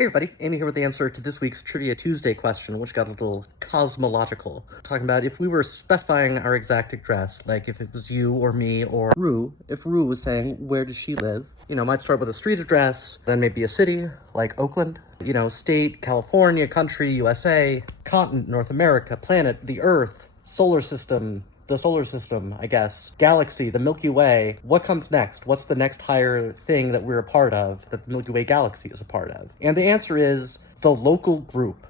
Hey everybody, Amy here with the answer to this week's Trivia Tuesday question, which got a little cosmological. Talking about if we were specifying our exact address, like if it was you or me or Rue, if Rue was saying, where does she live? Might start with a street address, then maybe a city, like Oakland, state, California, country, USA, continent, North America, planet, the Earth, solar system, the solar system, I guess, galaxy, the Milky Way. What comes next? What's the next higher thing that we're a part of, that the Milky Way galaxy is a part of? And the answer is the local group,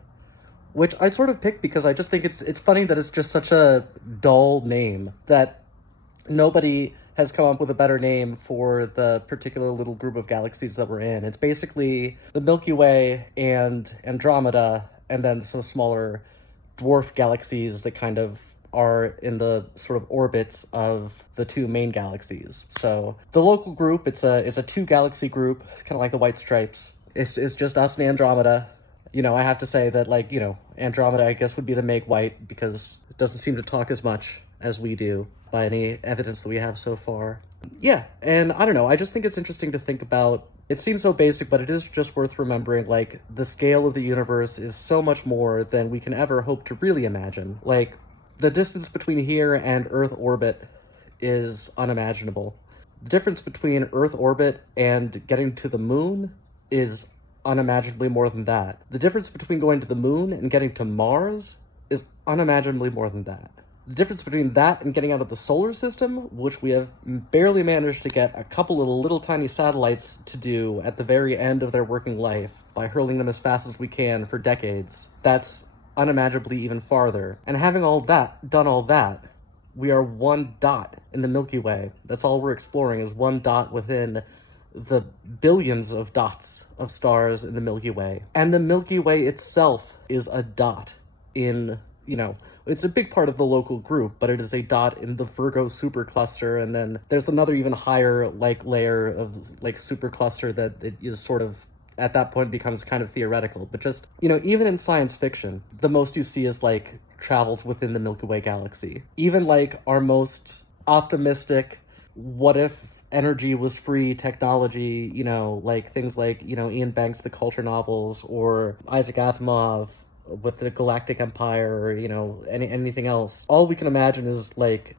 which I sort of picked because I just think it's funny that it's just such a dull name, that nobody has come up with a better name for the particular little group of galaxies that we're in. It's basically the Milky Way and Andromeda, and then some smaller dwarf galaxies that kind of are in the sort of orbits of the two main galaxies. So the local group, it's a two galaxy group. It's kind of like the White Stripes. It's just us and Andromeda. I have to say that, Andromeda, I guess, would be the Meg White, because it doesn't seem to talk as much as we do by any evidence that we have so far. Yeah, and I don't know, I just think it's interesting to think about. It seems so basic, but it is just worth remembering, the scale of the universe is so much more than we can ever hope to really imagine. The distance between here and Earth orbit is unimaginable. The difference between Earth orbit and getting to the moon is unimaginably more than that. The difference between going to the moon and getting to Mars is unimaginably more than that. The difference between that and getting out of the solar system, which we have barely managed to get a couple of little tiny satellites to do at the very end of their working life by hurling them as fast as we can for decades, that's unimaginably even farther. And having done all that, we are one dot in the Milky Way. That's all we're exploring, is one dot within the billions of dots of stars in the Milky Way. And the Milky Way itself is a dot in, it's a big part of the local group, but it is a dot in the Virgo supercluster, and then there's another even higher layer of supercluster that it is sort of, at that point, becomes kind of theoretical. But just, even in science fiction, the most you see is travels within the Milky Way galaxy. Even our most optimistic, what if energy was free technology, things like, Ian Banks' The Culture novels, or Isaac Asimov with the Galactic Empire, or, anything else. All we can imagine is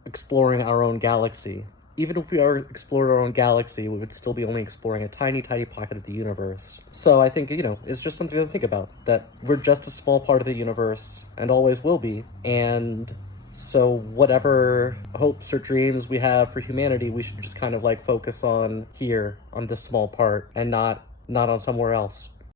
exploring our own galaxy. Even if we explored our own galaxy, we would still be only exploring a tiny, tiny pocket of the universe. So I think, it's just something to think about, that we're just a small part of the universe, and always will be. And so whatever hopes or dreams we have for humanity, we should just kind of focus on here, on this small part, and not on somewhere else.